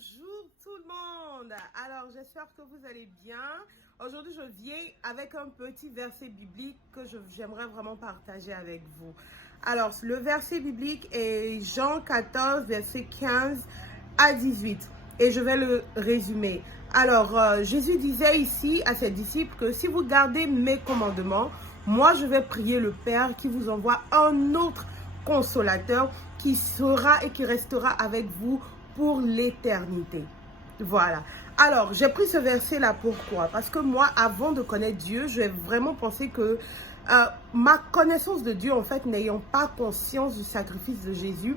Bonjour tout le monde. Alors j'espère que vous allez bien. Aujourd'hui je viens avec un petit verset biblique que j'aimerais vraiment partager avec vous. Alors le verset biblique est Jean 14 verset 15 à 18 et je vais le résumer. Alors Jésus disait ici à ses disciples que si vous gardez mes commandements, moi je vais prier le Père qui vous envoie un autre consolateur qui sera et qui restera avec vous pour l'éternité. Voilà. Alors, j'ai pris ce verset-là pourquoi? Parce que moi, avant de connaître Dieu, j'ai vraiment pensé que ma connaissance de Dieu, en fait, n'ayant pas conscience du sacrifice de Jésus,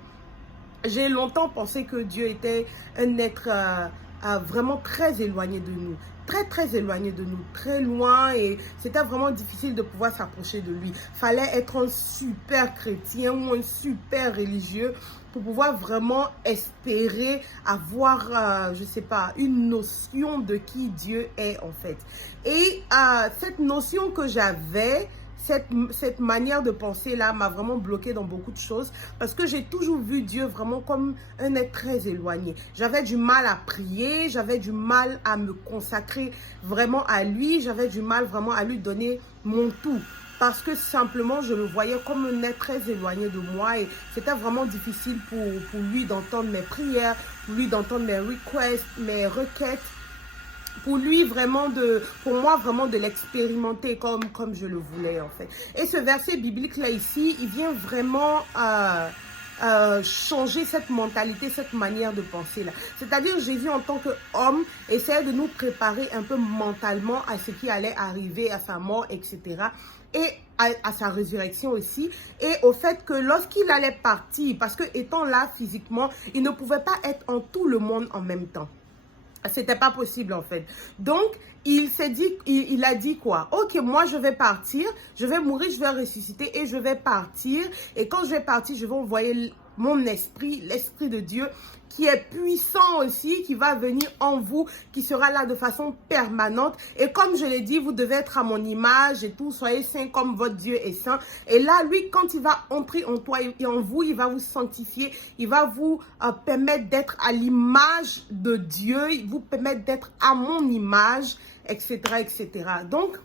j'ai longtemps pensé que Dieu était un être vraiment très éloigné de nous. Très éloigné de nous, très loin, et c'était vraiment difficile de pouvoir s'approcher de lui. Fallait être un super chrétien ou un super religieux pour pouvoir vraiment espérer avoir, je sais pas, une notion de qui Dieu est en fait. Et cette notion que j'avais, cette manière de penser là m'a vraiment bloqué dans beaucoup de choses parce que j'ai toujours vu Dieu vraiment comme un être très éloigné. J'avais du mal à prier, j'avais du mal à me consacrer vraiment à lui, j'avais du mal vraiment à lui donner mon tout. Parce que simplement, je le voyais comme un être très éloigné de moi et c'était vraiment difficile pour lui d'entendre mes prières, pour lui d'entendre mes requests, mes requêtes. Pour lui pour moi vraiment de l'expérimenter comme je le voulais en fait. Et ce verset biblique là ici, il vient vraiment changer cette mentalité, cette manière de penser là. C'est-à-dire Jésus en tant qu'homme essayait de nous préparer un peu mentalement à ce qui allait arriver, à sa mort, etc. Et à sa résurrection aussi, et au fait que lorsqu'il allait partir, parce que étant là physiquement, il ne pouvait pas être en tout le monde en même temps. C'était pas possible en fait. Donc, il s'est dit, il a dit quoi? Ok, moi je vais partir, je vais mourir, je vais ressusciter et je vais partir. Et quand je vais partir, je vais envoyer mon esprit, l'esprit de Dieu, qui est puissant aussi, qui va venir en vous, qui sera là de façon permanente. Et comme je l'ai dit, vous devez être à mon image et tout, soyez saints comme votre Dieu est saint. Et là, lui, quand il va entrer en toi et en vous, il va vous sanctifier, il va vous permettre d'être à l'image de Dieu, il vous permettre d'être à mon image, etc., etc. Donc,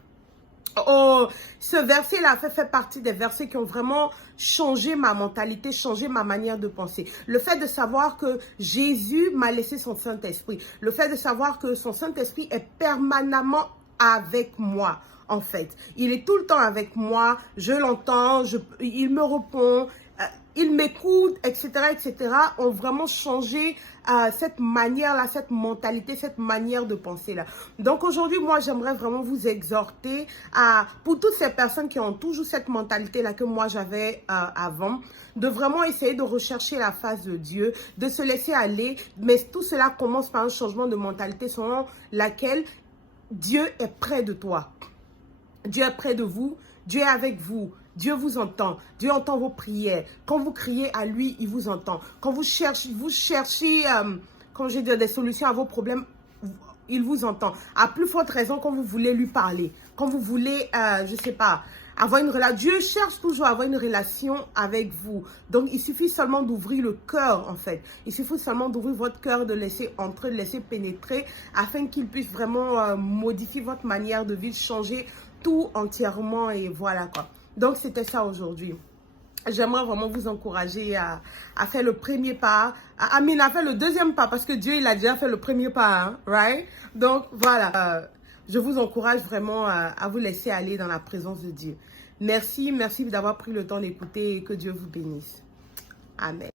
ce verset-là fait partie des versets qui ont vraiment changé ma mentalité, changé ma manière de penser. Le fait de savoir que Jésus m'a laissé son Saint-Esprit. Le fait de savoir que son Saint-Esprit est permanemment avec moi, en fait. Il est tout le temps avec moi, je l'entends, il me répond, il m'écoute, etc., etc., ont vraiment changé cette manière-là, cette mentalité, cette manière de penser-là. Donc aujourd'hui, moi, j'aimerais vraiment vous exhorter pour toutes ces personnes qui ont toujours cette mentalité-là que moi j'avais avant, de vraiment essayer de rechercher la face de Dieu, de se laisser aller, mais tout cela commence par un changement de mentalité selon laquelle Dieu est près de toi. Dieu est près de vous, Dieu est avec vous, Dieu vous entend, Dieu entend vos prières. Quand vous criez à lui, il vous entend. Quand vous cherchez quand j'ai des solutions à vos problèmes, il vous entend. À plus forte raison quand vous voulez lui parler, quand vous voulez, je sais pas, avoir une relation. Dieu cherche toujours à avoir une relation avec vous. Donc, il suffit seulement d'ouvrir le cœur, en fait. Il suffit seulement d'ouvrir votre cœur, de laisser entrer, de laisser pénétrer, afin qu'il puisse vraiment modifier votre manière de vivre, changer tout entièrement, et voilà quoi. Donc, c'était ça aujourd'hui. J'aimerais vraiment vous encourager à faire le premier pas, à faire le deuxième pas, parce que Dieu, il a déjà fait le premier pas, hein, right? Donc, voilà. Je vous encourage vraiment à vous laisser aller dans la présence de Dieu. Merci d'avoir pris le temps d'écouter et que Dieu vous bénisse. Amen.